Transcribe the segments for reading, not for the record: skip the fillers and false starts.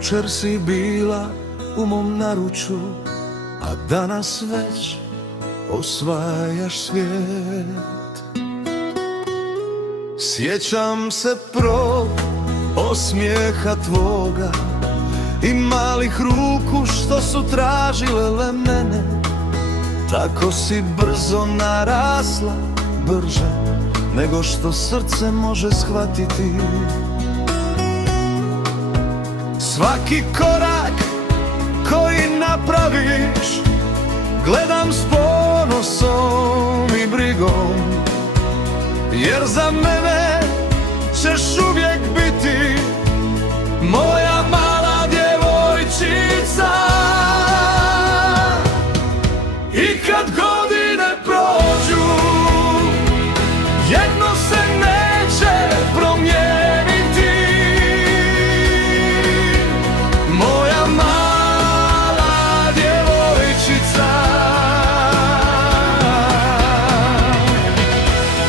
Jučer si bila u mom naručju, a danas već osvajaš svijet. Sjećam se prvog osmijeha tvoga i malih ruku što su tražile mene. Tako si brzo narasla, brže nego što srce može shvatiti. Svaki korak koji napraviš gledam s ponosom i brigom, jer za mene ćeš uvijek biti moja mala djevojčica. I kad godine prođu, jedno se neće promijeniti. Moja mala djevojčica,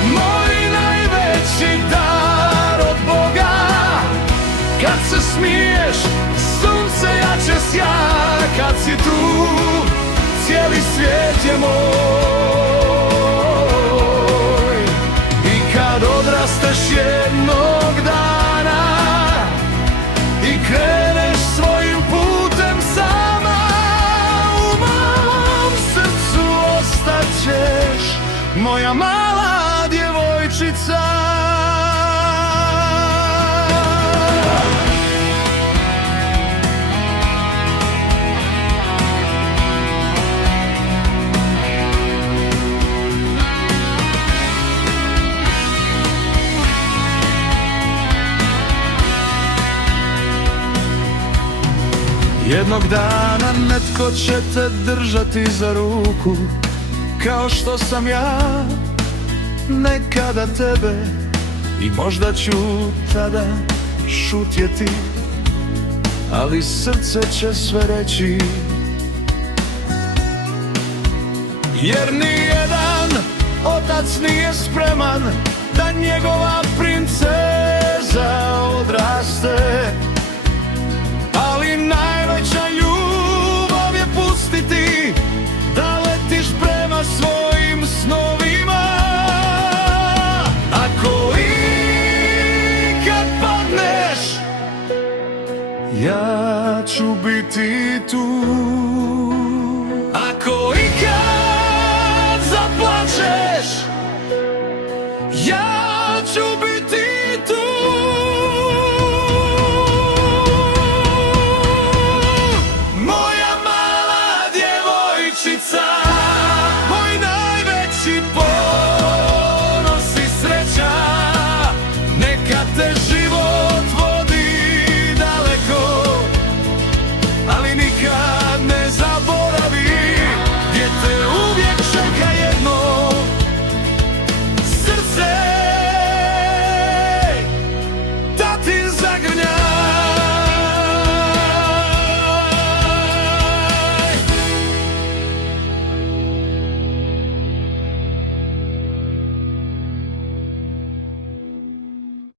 moj najveći dar od Boga. Kad se smiješ, sunce jače sja. Kad si tu, cijeli svijet je moj. I kad odrasteš jednog dana i kreneš svojim putem sama, u mom srcu ostaćeš moja mala djevojčica. Jednog dana netko će te držati za ruku, kao što sam ja nekada tebe. I možda ću tada šutjeti, ali srce će sve reći. Jer nijedan otac nije spreman da njegova princeza odraste. Ali najveća ljubav je pustiti da letiš prema svojim snovima. Ako ikad padneš, ja ću biti tu. Ako ikad zaplačeš, ja